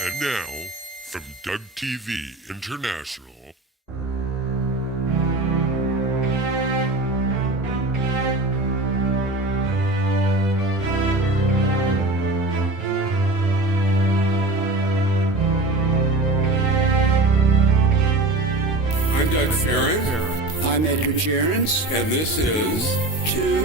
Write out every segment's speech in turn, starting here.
And now, from Doug TV International. I'm Doug Farron. I'm Edgar Gerens. And this is ReaL.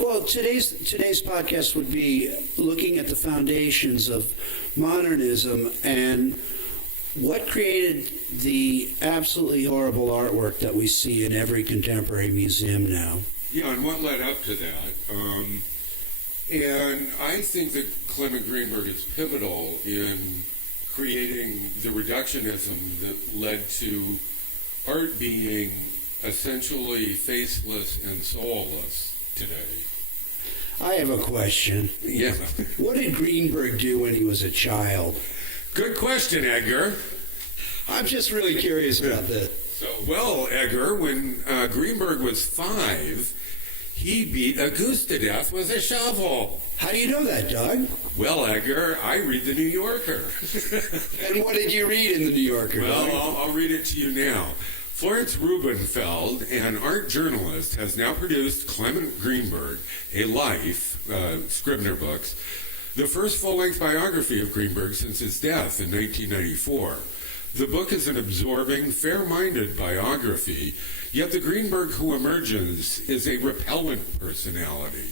Well, today's podcast would be looking at the foundations of modernism and what created the absolutely horrible artwork that we see in every contemporary museum now. Yeah, and what led up to that. And I think that Clement Greenberg is pivotal in creating the reductionism that led to art being essentially faceless and soulless today. I have a question. Yeah. What did Greenberg do when he was a child? Good question, Edgar. I'm just really curious about that. Well, Edgar, when Greenberg was 5, he beat a goose to death with a shovel. How do you know that, Doug? Well, Edgar, I read the New Yorker. And what did you read in the New Yorker? Well, I'll read it to you now. Florence Rubenfeld, an art journalist, has now produced Clement Greenberg, A Life, Scribner Books, the first full-length biography of Greenberg since his death in 1994. The book is an absorbing, fair-minded biography, yet the Greenberg who emerges is a repellent personality,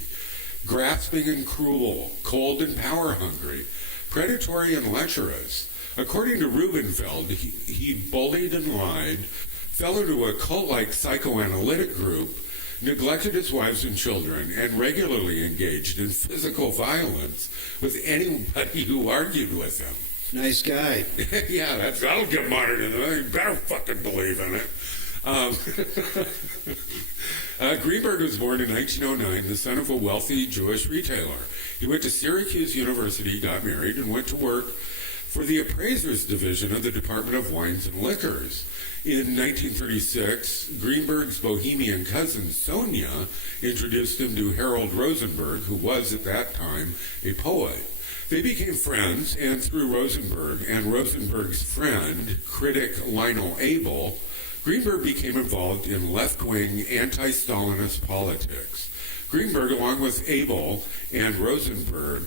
grasping and cruel, cold and power-hungry, predatory and lecherous. According to Rubenfeld, he bullied and lied, fell into a cult-like psychoanalytic group, neglected his wives and children, and regularly engaged in physical violence with anybody who argued with him. Nice guy. Yeah, that'll get modernism. You better fucking believe in it. Greenberg was born in 1909, the son of a wealthy Jewish retailer. He went to Syracuse University, got married, and went to work for the appraisers division of the Department of Wines and Liquors. In 1936, Greenberg's bohemian cousin, Sonia, introduced him to Harold Rosenberg, who was, at that time, a poet. They became friends, and through Rosenberg and Rosenberg's friend, critic Lionel Abel, Greenberg became involved in left-wing anti-Stalinist politics. Greenberg, along with Abel and Rosenberg,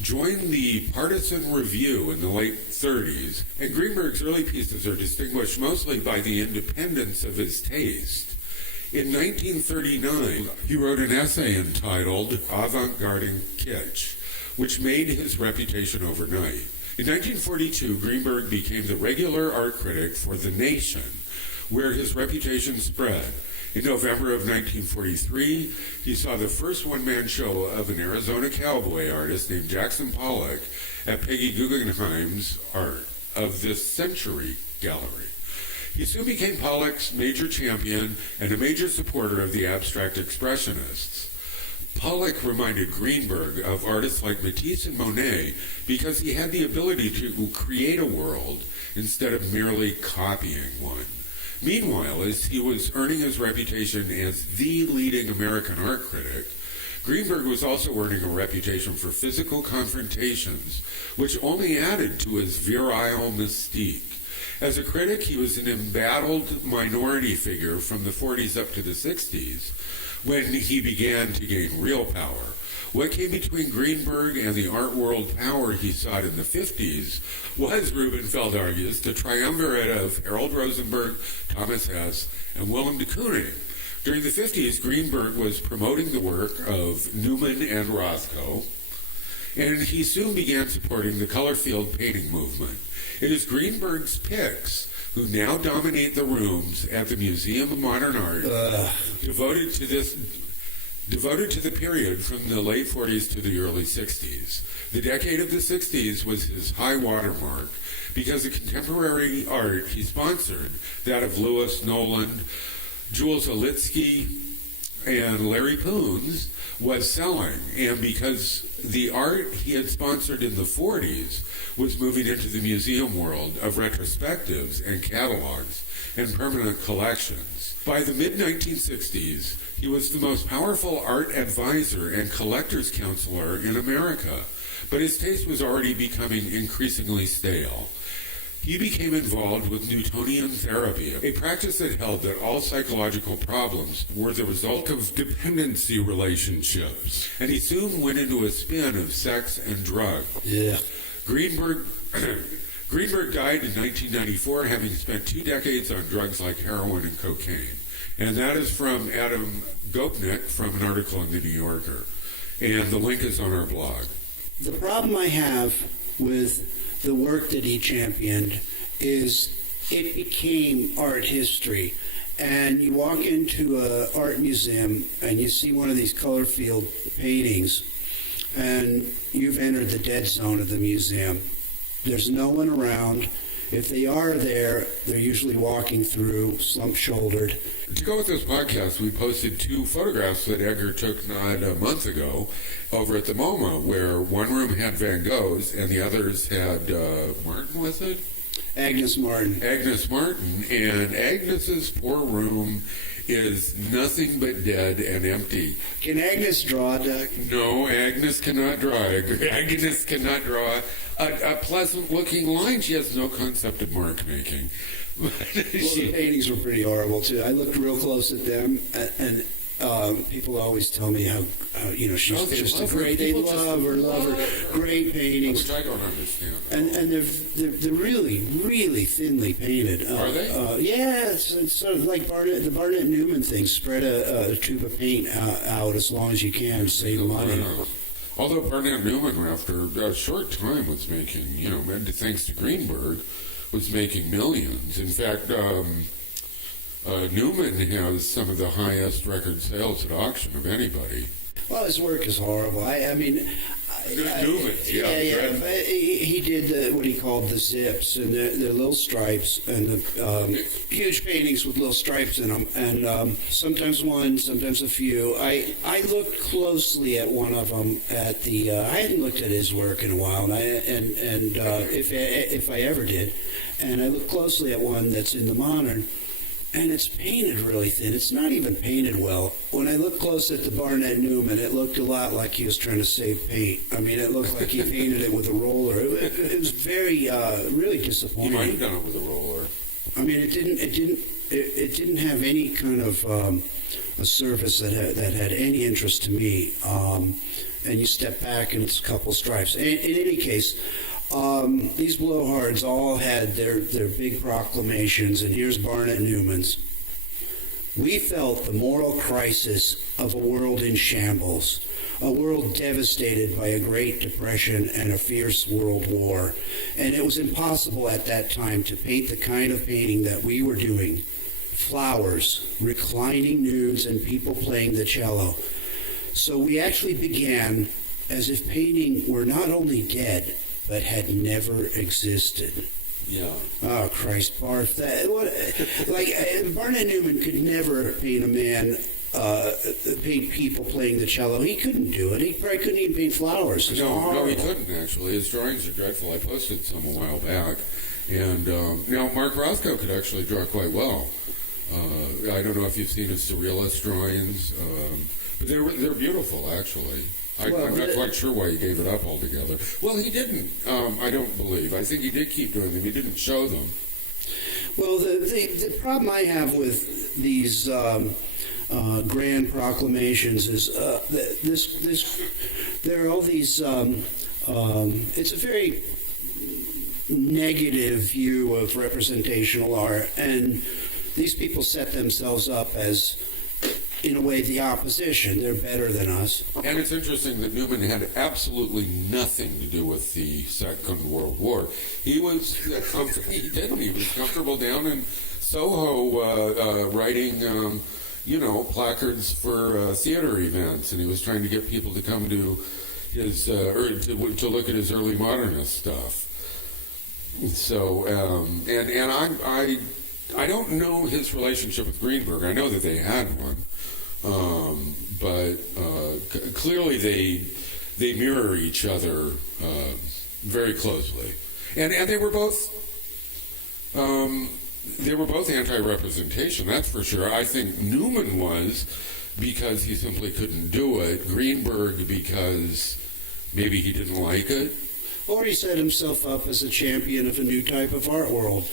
joined the Partisan Review in the late 30s, and Greenberg's early pieces are distinguished mostly by the independence of his taste. In 1939, he wrote an essay entitled Avant-Garde Kitsch, which made his reputation overnight. In 1942, Greenberg became the regular art critic for The Nation, where his reputation spread. In November of 1943, he saw the first one-man show of an Arizona cowboy artist named Jackson Pollock at Peggy Guggenheim's Art of This Century Gallery. He soon became Pollock's major champion and a major supporter of the abstract expressionists. Pollock reminded Greenberg of artists like Matisse and Monet because he had the ability to create a world instead of merely copying one. Meanwhile, as he was earning his reputation as the leading American art critic, Greenberg was also earning a reputation for physical confrontations, which only added to his virile mystique. As a critic, he was an embattled minority figure from the 40s up to the 60s, when he began to gain real power. What came between Greenberg and the art world power he sought in the 50s was, Rubenfeld argues, the triumvirate of Harold Rosenberg, Thomas Hess, and Willem de Kooning. During the 50s, Greenberg was promoting the work of Newman and Rothko, and he soon began supporting the color field painting movement. It is Greenberg's picks who now dominate the rooms at the Museum of Modern Art, devoted to the period from the late 40s to the early 60s. The decade of the 60s was his high watermark because the contemporary art he sponsored, that of Louis Noland, Jules Olitsky, and Larry Poons, was selling, and because the art he had sponsored in the 40s was moving into the museum world of retrospectives and catalogs and permanent collections. By the mid-1960s, he was the most powerful art advisor and collector's counselor in America, but his taste was already becoming increasingly stale. He became involved with Newtonian therapy, a practice that held that all psychological problems were the result of dependency relationships, and he soon went into a spin of sex and drugs. Yeah. Greenberg died in 1994, having spent 2 decades on drugs like heroin and cocaine. And that is from Adam Gopnik from an article in the New Yorker. And the link is on our blog. The problem I have with the work that he championed is it became art history. And you walk into an art museum and you see one of these color field paintings, and you've entered the dead zone of the museum. There's no one around. If they are there, they're usually walking through, slump-shouldered. To go with this podcast, we posted 2 photographs that Edgar took not a month ago over at the MoMA, where one room had Van Goghs and the others had, Martin, was it? Agnes Martin. Agnes Martin. And Agnes's poor room is nothing but dead and empty. Can Agnes draw, Doug? No, Agnes cannot draw. Agnes cannot draw a pleasant-looking line. She has no concept of mark making. Well, the paintings were pretty horrible, too. I looked real close at them, and people always tell me how she's just a great... They love her. Great paintings. Which I don't understand. And they're really, really thinly painted. Are they? Yeah, it's sort of like the Barnett Newman thing. Spread a tube of paint out as long as you can to save money. Although Barnett Newman, after a short time, was making, thanks to Greenberg, was making millions. In fact, Newman has some of the highest record sales at auction of anybody. Well, his work is horrible. Newman, yeah. He did what he called the zips and the little stripes and the huge paintings with little stripes in them, and sometimes one, sometimes a few. I looked closely at one of them at the. I hadn't looked at his work in a while, and if I ever did, and I looked closely at one that's in the modern. And it's painted really thin. It's not even painted well. When I looked close at the Barnett Newman, it looked a lot like he was trying to save paint. I mean, it looked like he painted it with a roller. It was very, really disappointing. He might have done it with a roller. I mean, it didn't have any kind of a surface that had any interest to me. And you step back, and it's a couple stripes. In any case. These blowhards all had their big proclamations, and here's Barnett Newman's. We felt the moral crisis of a world in shambles, a world devastated by a Great Depression and a fierce world war, and it was impossible at that time to paint the kind of painting that we were doing. Flowers, reclining nudes, and people playing the cello. So we actually began as if painting were not only dead, but had never existed. Yeah. Oh, Christ, barf. Barnett Newman could never paint a man, paint people playing the cello. He couldn't do it. He probably couldn't even paint flowers. No, he couldn't, actually. His drawings are dreadful. I posted some a while back. And now Mark Rothko could actually draw quite well. I don't know if you've seen his surrealist drawings, but they're beautiful, actually. I'm not quite sure why he gave it up altogether. Well, he didn't, I don't believe. I think he did keep doing them. He didn't show them. Well, the problem I have with these grand proclamations is there are all these, it's a very negative view of representational art, and these people set themselves up as, in a way, the opposition. They're better than us. And it's interesting that Newman had absolutely nothing to do with the Second World War. He was he didn't. He was comfortable down in Soho writing, placards for theater events, and he was trying to get people to come to his to look at his early modernist stuff. So, I don't know his relationship with Greenberg. I know that they had one. But clearly they mirror each other very closely, and they were both they were both anti-representation, that's for sure. I think Newman was because he simply couldn't do it. Greenberg because maybe he didn't like it. Or he set himself up as a champion of a new type of artwork.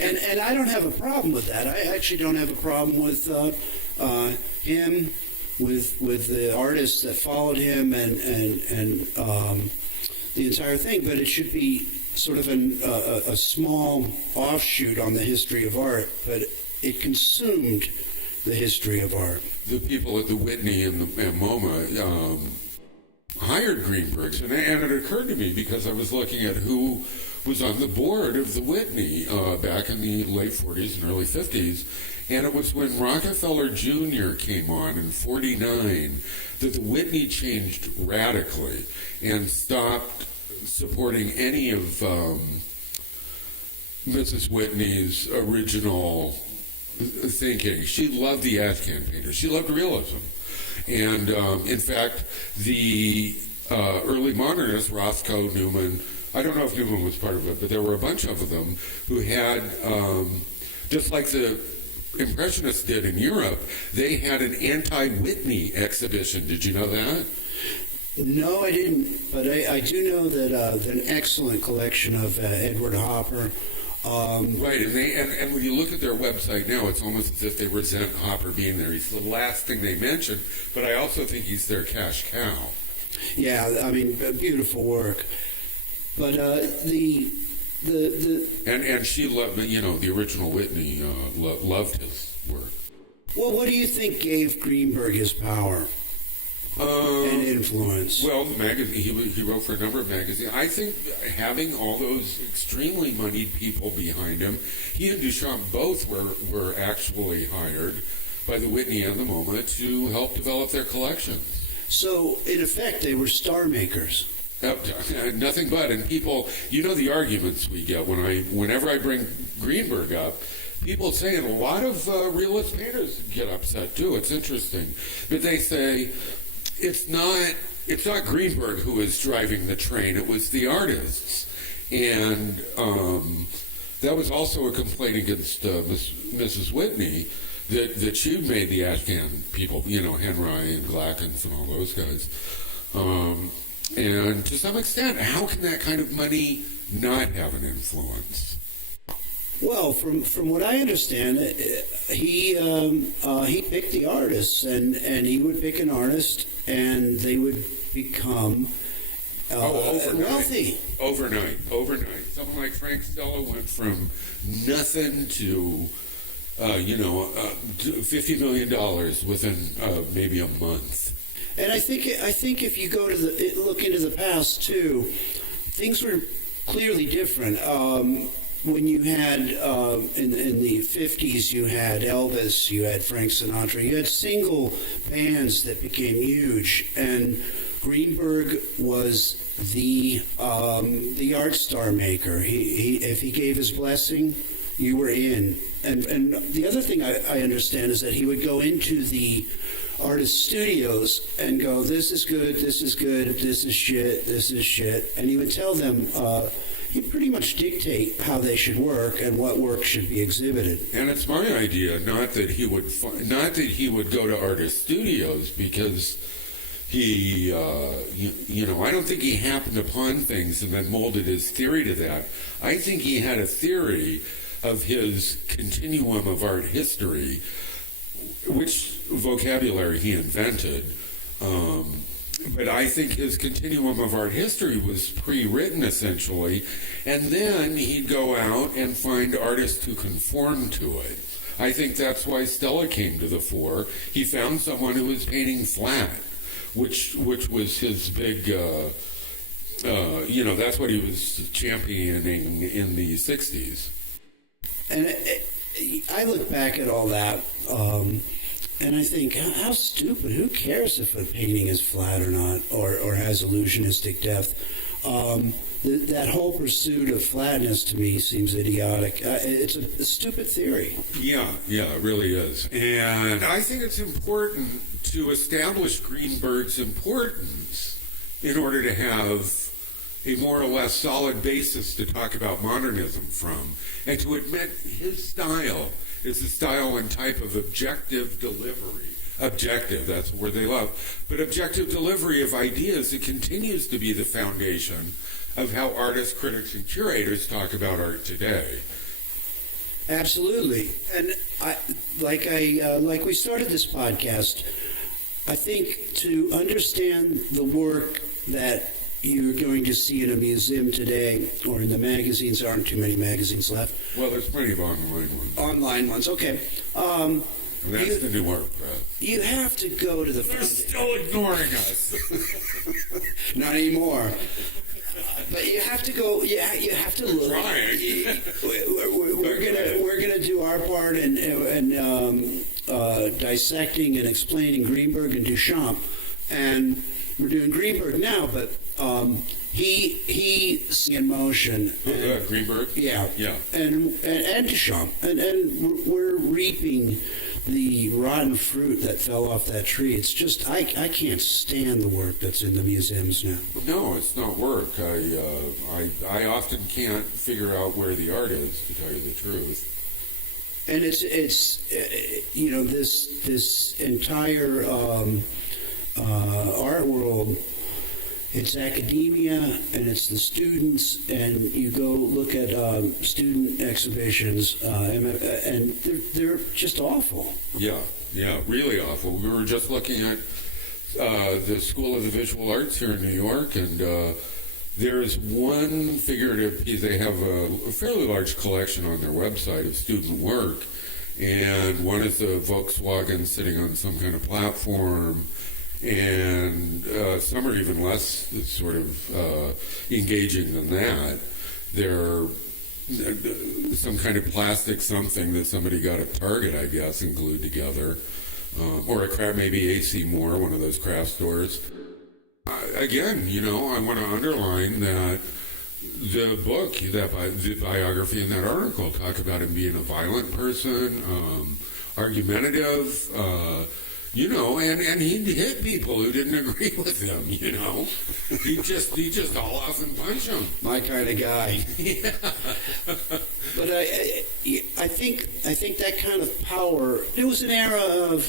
And I don't have a problem with that. I actually don't have a problem with him, with the artists that followed him and the entire thing. But it should be sort of a small offshoot on the history of art, but it consumed the history of art. The people at the Whitney and MoMA hired Greenbergs, and it occurred to me because I was looking at who was on the board of the Whitney back in the late 40s and early 50s, and it was when Rockefeller Jr. came on in 49 that the Whitney changed radically and stopped supporting any of Mrs. Whitney's original thinking. She loved the Ashcan painters. She loved realism. And in fact, the early modernists, Rothko, Newman, I don't know if Newman was part of it, but there were a bunch of them who had, just like the Impressionists did in Europe, they had an anti-Whitney exhibition. Did you know that? No, I didn't, but I do know that an excellent collection of Edward Hopper. Right, and when you look at their website now, it's almost as if they resent Hopper being there. He's the last thing they mention, but I also think he's their cash cow. Yeah, I mean, beautiful work. But and she loved, the original Whitney loved his work. Well, what do you think gave Greenberg his power and influence? Well, the magazine, he wrote for a number of magazines. I think having all those extremely moneyed people behind him, he and Duchamp both were actually hired by the Whitney and the MoMA to help develop their collections. So, in effect, they were star makers. Nothing but, and people, the arguments we get whenever I bring Greenberg up, people say, and a lot of realist painters get upset too. It's interesting, but they say it's not Greenberg who was driving the train; it was the artists, and that was also a complaint against Mrs. Whitney that she made the Ashcan people, Henry and Glackens and all those guys. And to some extent, how can that kind of money not have an influence? Well, from what I understand, he picked the artists, and he would pick an artist, and they would become wealthy. Overnight. Someone like Frank Stella went from nothing to, $50 million within maybe a month. And I think if you go to look into the past too, things were clearly different. When you had in the 50s, you had Elvis, you had Frank Sinatra, you had single bands that became huge, and Greenberg was the art star maker. If he gave his blessing, you were in. And the other thing I understand is that he would go into the artist studios and go, this is good, this is good, this is shit, and he would tell them, he'd pretty much dictate how they should work and what work should be exhibited. And it's my idea, not that he would go to artist studios, because he, I don't think he happened upon things and then molded his theory to that. I think he had a theory of his continuum of art history, which vocabulary he invented. But I think his continuum of art history was pre-written, essentially, and then he'd go out and find artists who conform to it. I think that's why Stella came to the fore. He found someone who was painting flat, which was his big, that's what he was championing in the 60s. And I look back at all that, and I think, how stupid. Who cares if a painting is flat or not, or has illusionistic depth? That whole pursuit of flatness to me seems idiotic. It's a stupid theory. Yeah, it really is. And I think it's important to establish Greenberg's importance in order to have a more or less solid basis to talk about modernism from, and to admit his style is the style and type of objective delivery. Objective, that's a word they love. But objective delivery of ideas, it continues to be the foundation of how artists, critics, and curators talk about art today. Absolutely. And like we started this podcast, I think to understand the work that you're going to see in a museum today, or in the magazines, there aren't too many magazines left. Well, there's plenty of online ones. Online ones, okay. And that's the new word, Brad. You have to go to the They're still ignoring us. Not anymore. But you have to go. Yeah, you have to look. Trying. We're gonna do our part in dissecting and explaining Greenberg and Duchamp, and we're doing Greenberg now. But he's in motion. Greenberg. Yeah. Yeah. And Duchamp, and we're reaping the rotten fruit that fell off that tree. It's just I can't stand the work that's in the museums now. No, it's not work. I often can't figure out where the art is, to tell you the truth. And it's you know, this entire art world. It's academia, and it's the students, and you go look at student exhibitions, and they're just awful. Yeah, really awful. We were just looking at the School of the Visual Arts here in New York, and there's one figurative piece. They have a fairly large collection on their website of student work, and one is a Volkswagen sitting on some kind of platform, and some are even less sort of engaging than that. They're some kind of plastic something that somebody got at Target, I guess, and glued together, or a craft, maybe AC Moore, one of those craft stores. Again, you know, I want to underline that the book, the biography and that article talk about him being a violent person, argumentative, you know, and he'd hit people who didn't agree with him, you know. He'd just all off and punch them. My kind of guy. Yeah. But I think that kind of power. It was an era of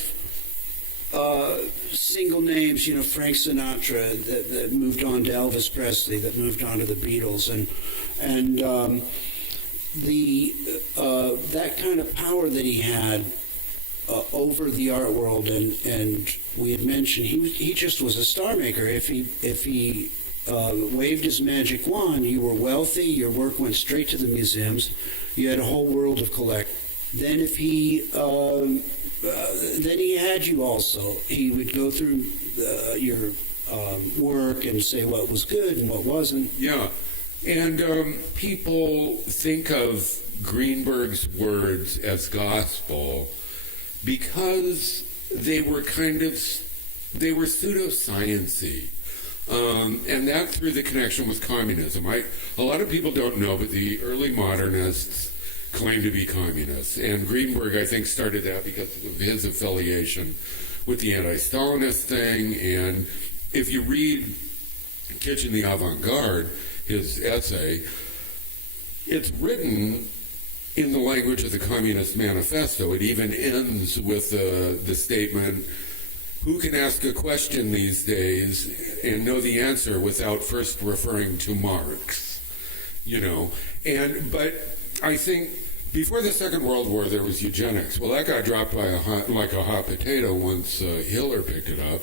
single names, you know, Frank Sinatra that moved on to Elvis Presley, that moved on to the Beatles, and that kind of power that he had over the art world, and we had mentioned he just was a star maker. If he waved his magic wand, you were wealthy. Your work went straight to the museums. You had a whole world of collect. Then if he then he had you also. He would go through your work and say what was good and what wasn't. Yeah, and people think of Greenberg's words as gospel because they were pseudoscience-y. And that through the connection with communism. A lot of people don't know, but the early modernists claimed to be communists. And Greenberg, I think, started that because of his affiliation with the anti-Stalinist thing. And if you read Kitchen the Avant-Garde, his essay, it's written in the language of the Communist Manifesto. It even ends with the statement, who can ask a question these days and know the answer without first referring to Marx? You know, but I think before the Second World War there was eugenics. Well, that got dropped like a hot potato once Hitler picked it up.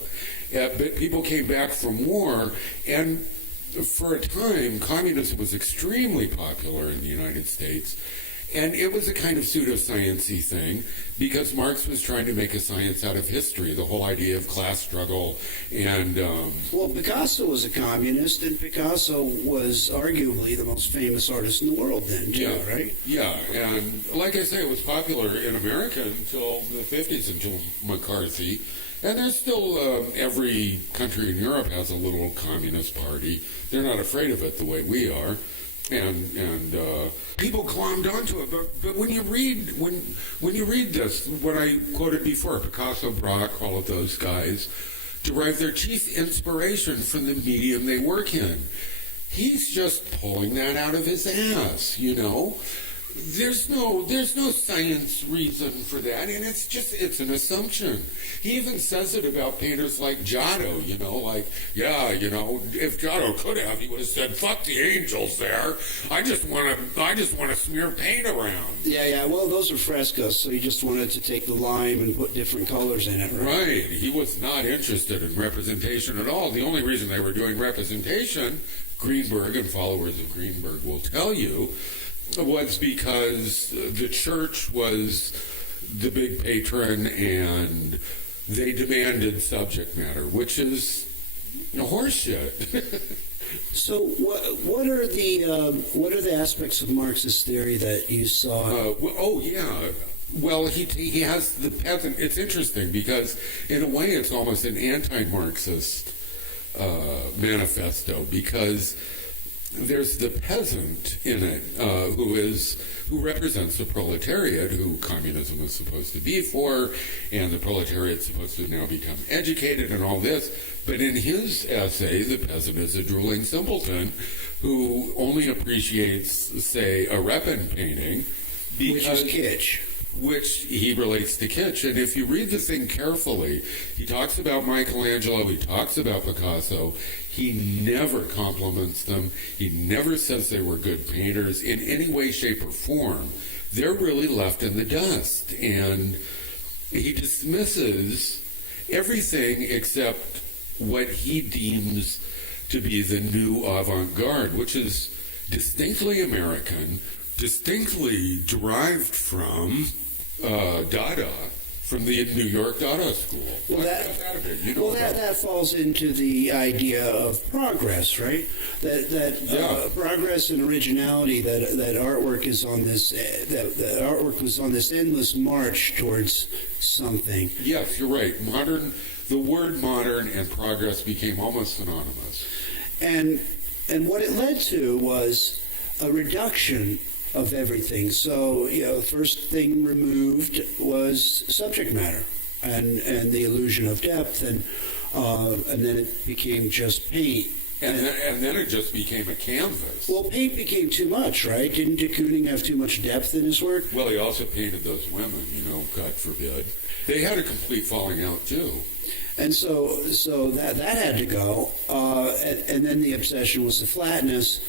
But people came back from war, and for a time, communism was extremely popular in the United States. And it was a kind of pseudoscience-y thing because Marx was trying to make a science out of history, the whole idea of class struggle and... Well, Picasso was a communist, and Picasso was arguably the most famous artist in the world then, too, right? Yeah, and like I say, it was popular in America until the 50s, until McCarthy. And there's still, every country in Europe has a little communist party. They're not afraid of it the way we are. And people glommed onto it, but when you read this, what I quoted before, Picasso, Braque, all of those guys derive their chief inspiration from the medium they work in. he's just pulling that out of his ass, you know. There's no science reason for that, and it's an assumption. He even says it about painters like Giotto, you know, like, yeah, you know, if Giotto could have, he would have said, "Fuck the angels there. I just want to smear paint around." Yeah. Well, those are frescoes, so he just wanted to take the lime and put different colors in it, right? Right. He was not interested in representation at all. The only reason they were doing representation, Greenberg and followers of Greenberg will tell you, was because the church was the big patron and they demanded subject matter, which is horseshit. So, what are the aspects of Marxist theory that you saw? Well, he has the peasant. It's interesting because, in a way, it's almost an anti-Marxist manifesto, because there's the peasant in it who represents the proletariat, who communism is supposed to be for, and the proletariat's supposed to now become educated and all this. But in his essay, the peasant is a drooling simpleton who only appreciates, say, a Repin painting, Which is kitsch. Which he relates to kitsch. And if you read the thing carefully, he talks about Michelangelo, he talks about Picasso. He never compliments them. He never says they were good painters in any way, shape, or form. They're really left in the dust. And he dismisses everything except what he deems to be the new avant-garde, which is distinctly American, distinctly derived from Dada, from the New York Dada school. Well, that falls into the idea of progress, right? That progress and originality. That artwork is on this. That artwork was on this endless march towards something. Yes, you're right. The word modern and progress became almost synonymous. And what it led to was a reduction of everything. So, first thing removed was subject matter and the illusion of depth, and then it became just paint. And then it just became a canvas. Well, paint became too much, right? Didn't de Kooning have too much depth in his work? Well, he also painted those women, God forbid. They had a complete falling out, too. And so that had to go. And then the obsession was the flatness,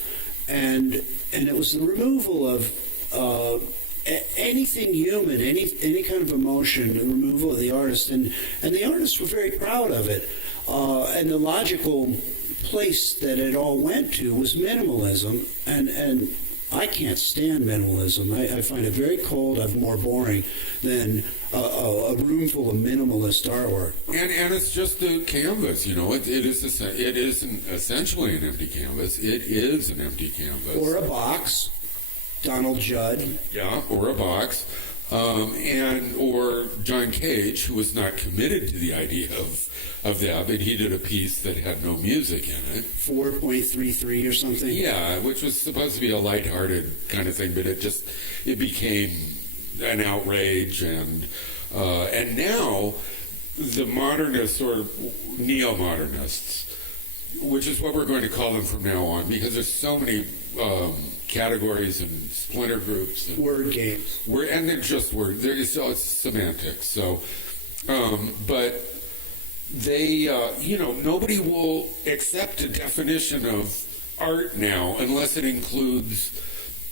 and it was the removal of anything human, any kind of emotion, the removal of the artist, and the artists were very proud of it. And the logical place that it all went to was minimalism, and I can't stand minimalism. I find it very cold. I'm more boring than a room full of minimalist artwork. And it's just a canvas, It isn't essentially an empty canvas. It is an empty canvas. Or a box. Donald Judd. Yeah, or a box. Or John Cage, who was not committed to the idea of that, but he did a piece that had no music in it. 4.33 or something? Yeah, which was supposed to be a lighthearted kind of thing, but it became an outrage, and now the modernists, or neo-modernists, which is what we're going to call them from now on, because there's so many categories and splinter groups. And word games. And they're just words. So it's semantics. So, but they, nobody will accept a definition of art now unless it includes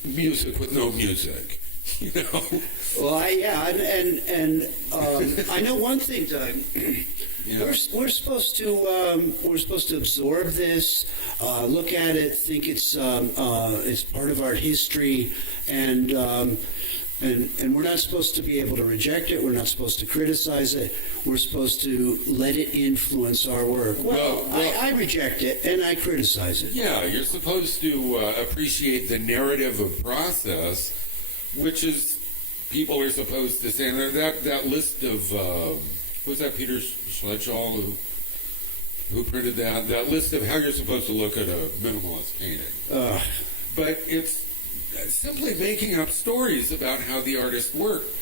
music with no music. Well, I know one thing, Doug. Yeah. We're supposed to absorb this, look at it, think it's part of our history, and we're not supposed to be able to reject it. We're not supposed to criticize it. We're supposed to let it influence our work. Well, I reject it and I criticize it. Yeah, you're supposed to appreciate the narrative of process, which is people are supposed to say. And that list of was that Peter Schlegel who printed that list of how you're supposed to look at a minimalist painting. But it's simply making up stories about how the artist worked,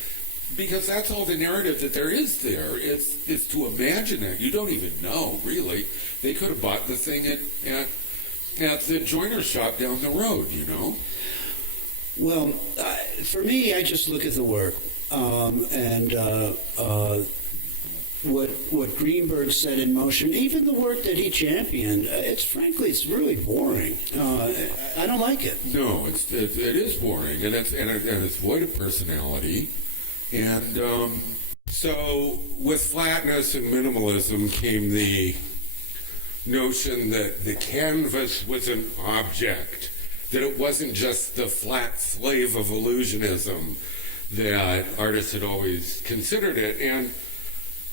because that's all the narrative that there is there. It's to imagine it. You don't even know, really. They could have bought the thing at at the joiner shop down the road, you know? Well, for me, I just look at the work. What Greenberg set in motion, even the work that he championed, it's really boring. I don't like it. No, it is boring, and it's void of personality. And so with flatness and minimalism came the notion that the canvas was an object, that it wasn't just the flat slave of illusionism that artists had always considered it. And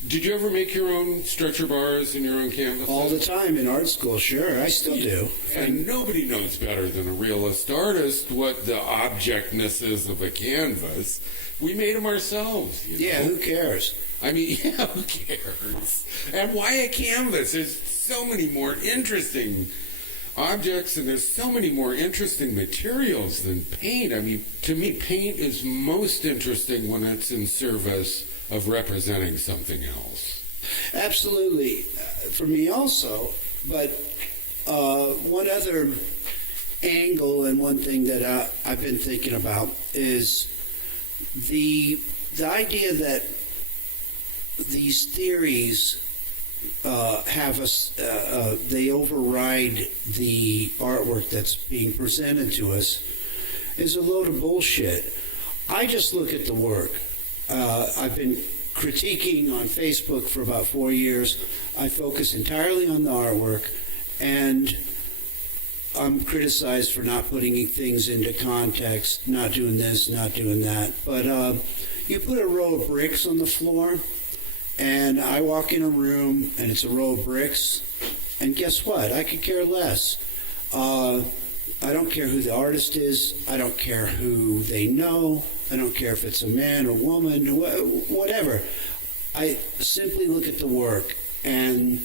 did you ever make your own stretcher bars and your own canvases? All the time in art school, sure. I still do. And nobody knows better than a realist artist what the objectness is of a canvas. We made them ourselves. You know? Yeah, who cares? I mean, yeah, who cares? And why a canvas? There's so many more interesting objects, and there's so many more interesting materials than paint. I mean, to me, paint is most interesting when it's in service of representing something else. Absolutely. For me also. But one other angle and one thing that I've been thinking about is the idea that these theories they override the artwork that's being presented to us is a load of bullshit. I just look at the work. I've been critiquing on Facebook for about 4 years. I focus entirely on the artwork, and I'm criticized for not putting things into context, not doing this, not doing that. But you put a row of bricks on the floor, and I walk in a room, and it's a row of bricks, and guess what? I could care less. I don't care who the artist is. I don't care who they know. I don't care if it's a man or woman, whatever. I simply look at the work, and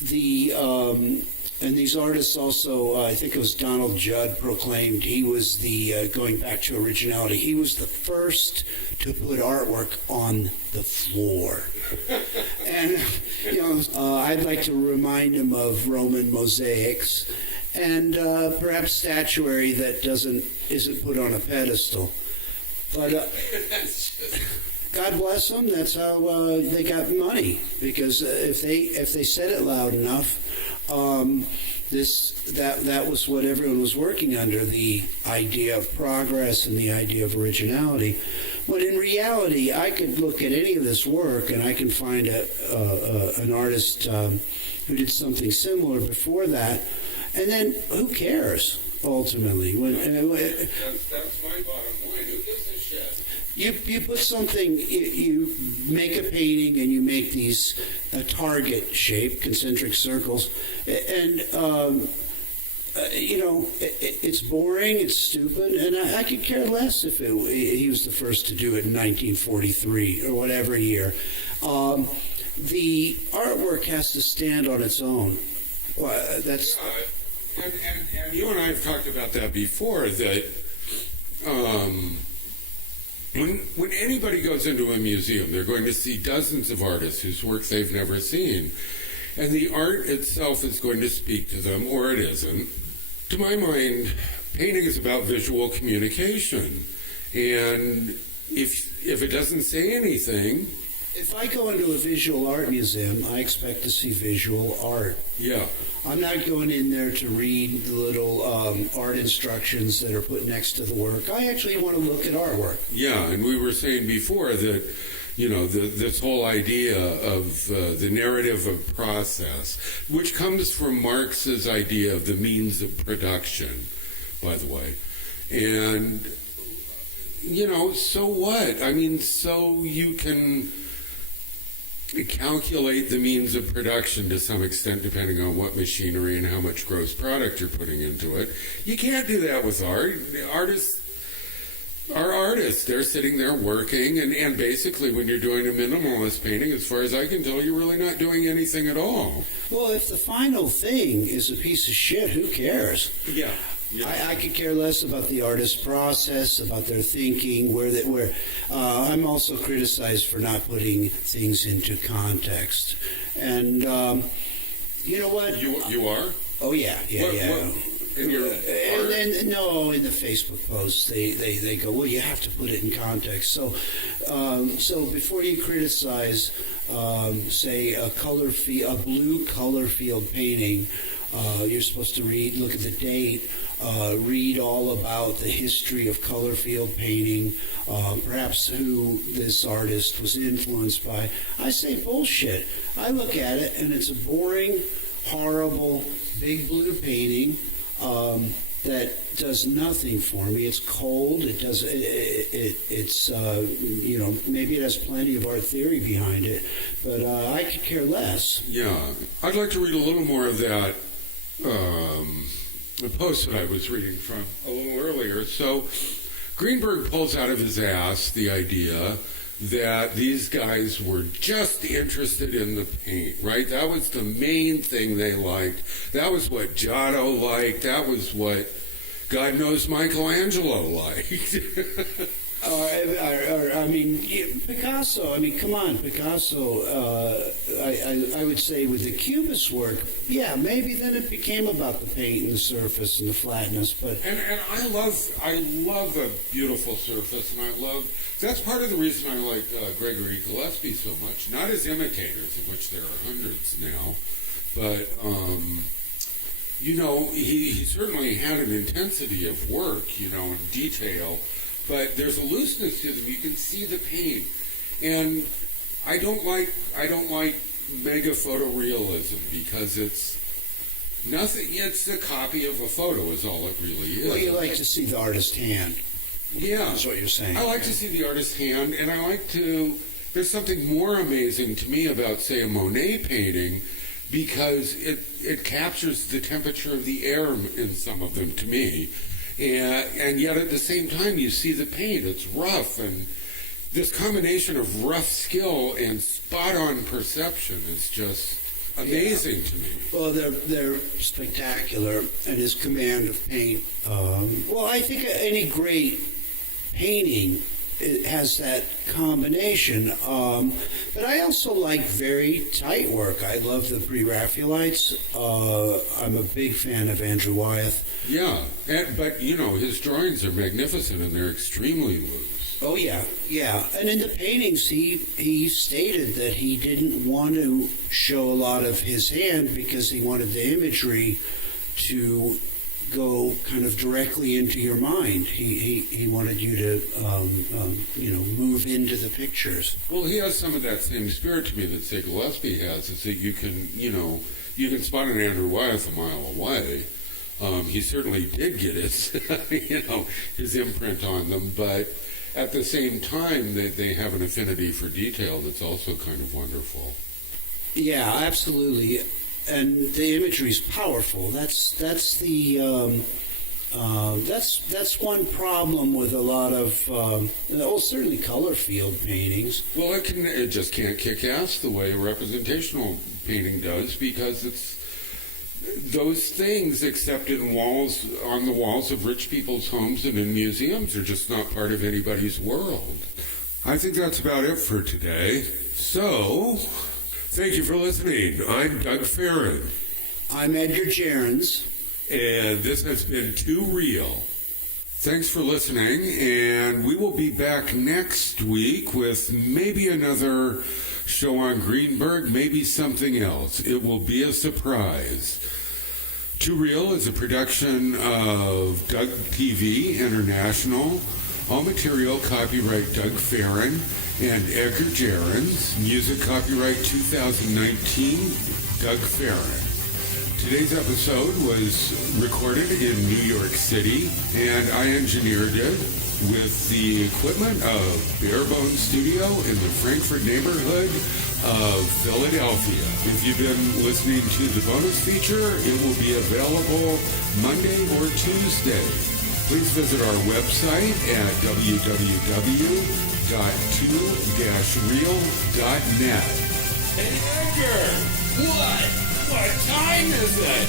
these artists also, I think it was Donald Judd proclaimed he was the, going back to originality, he was the first to put artwork on the floor. And, I'd like to remind him of Roman mosaics and perhaps statuary that isn't put on a pedestal. But God bless them. That's how they got money. Because if they said it loud enough, that was what everyone was working under, the idea of progress and the idea of originality. When in reality, I could look at any of this work and I can find an artist who did something similar before that, and then who cares ultimately? That's my bottom line. Who gives a shit? You put something, you make a painting and you make these target shape, concentric circles, and it's boring, it's stupid, and I could care less if he was the first to do it in 1943 or whatever year. The artwork has to stand on its own. That's. And you and I have talked about that before, that when anybody goes into a museum, they're going to see dozens of artists whose work they've never seen. And the art itself is going to speak to them, or it isn't. To my mind, painting is about visual communication. And if it doesn't say anything... If I go into a visual art museum, I expect to see visual art. Yeah. I'm not going in there to read the little art instructions that are put next to the work. I actually want to look at artwork. Yeah, and we were saying before that, this whole idea of the narrative of process, which comes from Marx's idea of the means of production, by the way. And, so what? I mean, so you can calculate the means of production to some extent, depending on what machinery and how much gross product you're putting into it. You can't do that with art. Artists are artists. They're sitting there working, and basically when you're doing a minimalist painting, as far as I can tell, you're really not doing anything at all. Well, if the final thing is a piece of shit, who cares? Yeah. I could care less about the artist's process, about their thinking, where I'm also criticized for not putting things into context. And you know what? You are? Oh yeah, yeah. In your and no, in the Facebook posts, they go, well, you have to put it in context. So before you criticize, say a blue color field painting, you're supposed to look at the date, read all about the history of color field painting, perhaps who this artist was influenced by. I say bullshit. I look at it and it's a boring, horrible, big blue painting. That does nothing for me. It's cold. It's maybe it has plenty of art theory behind it, but I could care less. Yeah, I'd like to read a little more of that the post that I was reading from a little earlier. So Greenberg pulls out of his ass the idea that these guys were just interested in the paint, right? That was the main thing they liked. That was what Giotto liked. That was what, God knows, Michelangelo liked. Picasso. I mean, come on, Picasso. I would say with the Cubist work, yeah, maybe then it became about the paint and the surface and the flatness. But and I love a beautiful surface, and that's part of the reason I like Gregory Gillespie so much. Not as imitators, of which there are hundreds now, but he certainly had an intensity of work, and detail. But there's a looseness to them. You can see the paint, and I don't like mega photorealism because it's nothing. It's a copy of a photo, is all it really is. Well, you like to see the artist's hand. Yeah, that's what you're saying. I like to see the artist's hand, and I like to. There's something more amazing to me about, say, a Monet painting, because it captures the temperature of the air in some of them, to me. And yet at the same time you see the paint, it's rough, and this combination of rough skill and spot-on perception is just amazing to me. Well, they're spectacular, and his command of paint. I think any great painting, it has that combination. But I also like very tight work. I love the pre-Raphaelites. I'm a big fan of Andrew Wyeth. Yeah, but his drawings are magnificent and they're extremely loose. Oh yeah. And in the paintings, he stated that he didn't want to show a lot of his hand because he wanted the imagery to go kind of directly into your mind. He wanted you to move into the pictures. Well, he has some of that same spirit to me that, say, Gillespie has. Is that you can spot an Andrew Wyeth a mile away. He certainly did get his his imprint on them, but at the same time they have an affinity for detail that's also kind of wonderful. Yeah, absolutely. And the imagery is powerful. That's one problem with a lot of certainly color field paintings. Well, it just can't kick ass the way a representational painting does, because it's those things, except on the walls of rich people's homes and in museums, are just not part of anybody's world. I think that's about it for today. So, thank you for listening. I'm Doug Farron. I'm Edgar Gerens. And this has been Too Real. Thanks for listening, and we will be back next week with maybe another show on Greenberg, maybe something else. It will be a surprise. Too Real is a production of Doug TV International. All material copyright Doug Farron and Edgar Gerens. Music copyright 2019, Doug Farron. Today's episode was recorded in New York City, and I engineered it with the equipment of Barebone Studio in the Frankfurt neighborhood of Philadelphia. If you've been listening to the bonus feature, it will be available Monday or Tuesday. Please visit our website at www.2-real.net. Hey, Edgar! What time is it?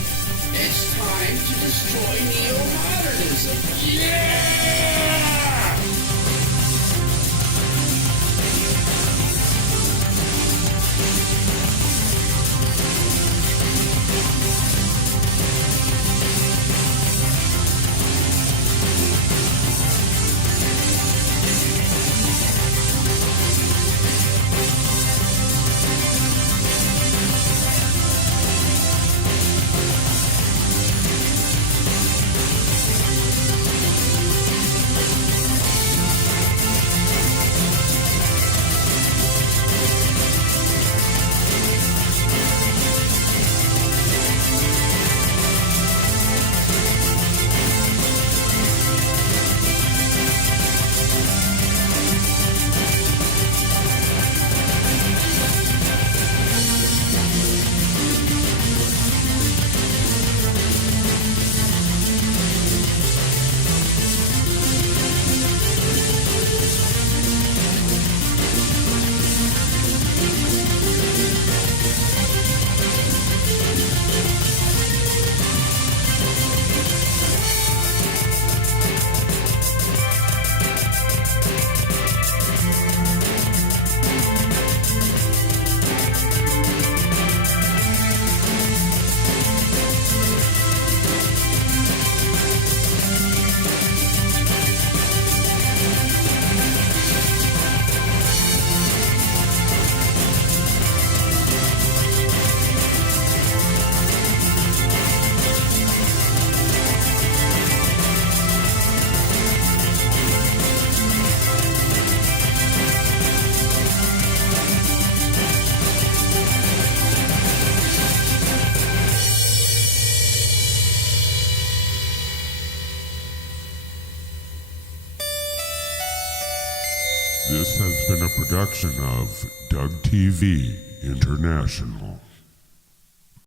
It's time to destroy neo-modernism. Yeah! This has been a production of Doug TV International.